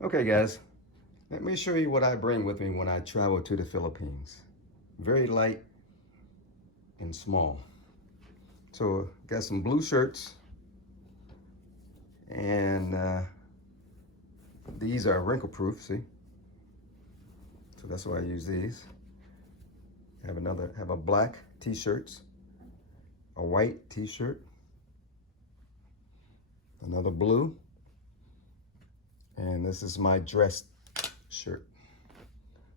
Okay guys, let me show you what I bring with me when I travel to the Philippines. Very light and small. So got some blue shirts, and these are wrinkle proof, see? So that's why I use these. Have a black t-shirts, a white t-shirt, another blue, and this is my dress shirt.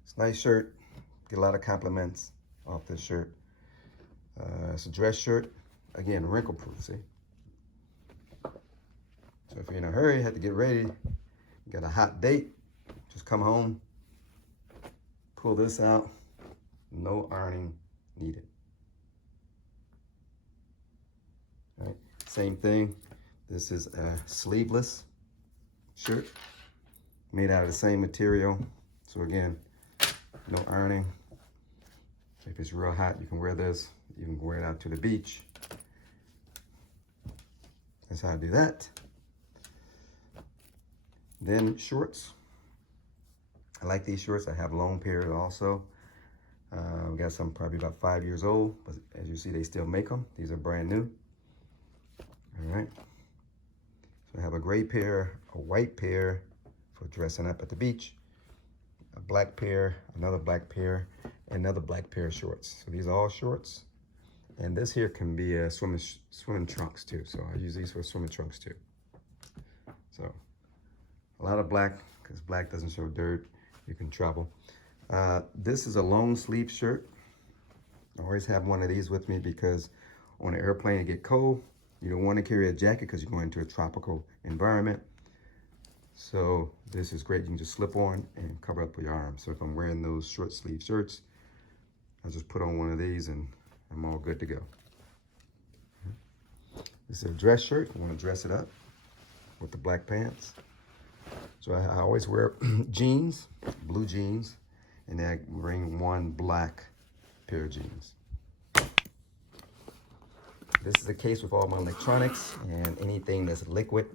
It's a nice shirt, get a lot of compliments off this shirt. It's a dress shirt, again, wrinkle proof, see? So if you're in a hurry, have to get ready, you got a hot date, just come home, pull this out, no ironing needed. All right, same thing. This is a sleeveless shirt made out of the same material. So again, no ironing. If it's real hot, you can wear this. You can wear it out to the beach. That's how I do that. Then shorts. I like these shorts. I have long pairs also. Got some probably about 5 years old, but as you see, they still make them. These are brand new. All right. So I have a gray pair, a white pair for dressing up at the beach, a black pair, another black pair, and another black pair of shorts. So these are all shorts. And this here can be swimming trunks too. So I use these for swimming trunks too. So a lot of black, because black doesn't show dirt. You can travel. This is a long sleeve shirt. I always have one of these with me because on an airplane it get cold. You don't want to carry a jacket because you're going into a tropical environment. So this is great. You can just slip on and cover up your arms. So if I'm wearing those short sleeve shirts, I just put on one of these and I'm all good to go. This is a dress shirt. You want to dress it up with the black pants. So I always wear jeans, blue jeans, and then I bring one black pair of jeans. This is the case with all my electronics and anything that's liquid.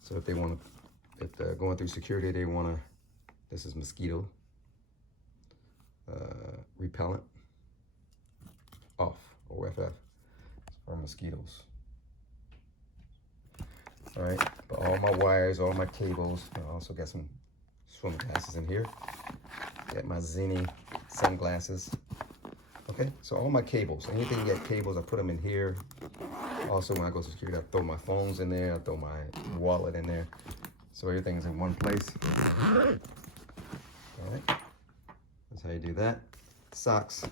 So if they want to, if they're going through security, they want to, this is mosquito repellent, off, OFF, for mosquitoes. All right, but all my wires, all my cables, I also got some swim glasses in here. Got my Zenni sunglasses. Okay, so all my cables, anything you got cables, I put them in here. Also, when I go to security, I throw my phones in there, I throw my wallet in there. So everything's in one place. All right, that's how you do that. Socks.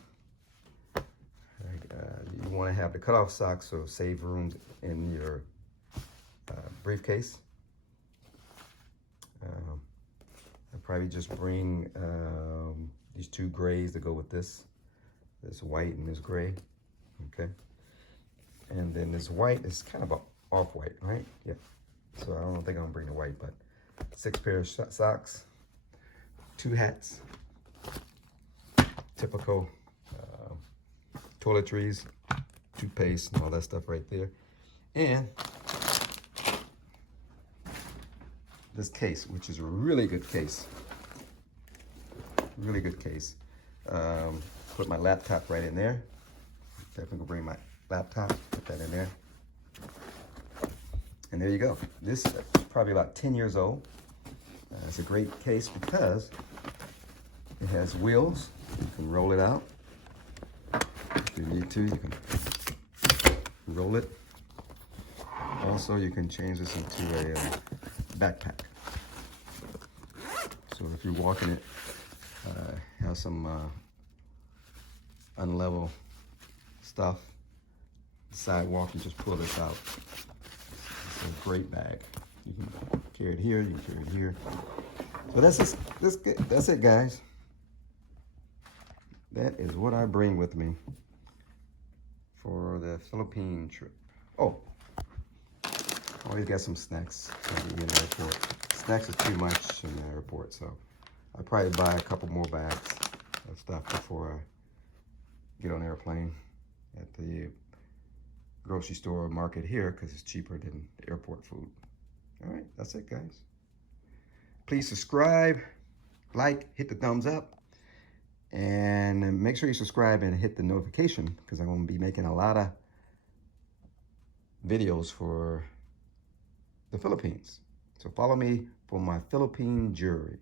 You want to have the cutoff socks, so save room in your briefcase. I probably just bring these two grays to go with this white and this gray, okay? And then this white is kind of a off-white, right? Yeah. So I don't think I'm gonna bring the white, but 6 pairs of socks, 2 hats, typical toiletries, toothpaste, and all that stuff right there. And this case, which is a really good case. Really good case. Put my laptop right in there. Definitely gonna bring my laptop, put that in there. And there you go. This is probably about 10 years old. It's a great case because it has wheels. You can roll it out. If you need to, you can roll it. Also, you can change this into a backpack. So if you're walking it, have some unlevel stuff, sidewalk, you just pull this out. It's a great bag. You can carry it here, you can carry it here. So that's it, guys. That is what I bring with me for the Philippine trip. Oh, always got some snacks in the airport. Snacks is too much in the airport, so I'll probably buy a couple more bags of stuff before I get on the airplane at the grocery store market here because it's cheaper than the airport food. All right, that's it, guys. Please subscribe, like, hit the thumbs up, and make sure you subscribe and hit the notification, because I'm going to be making a lot of videos for the Philippines. So follow me for my Philippine journey.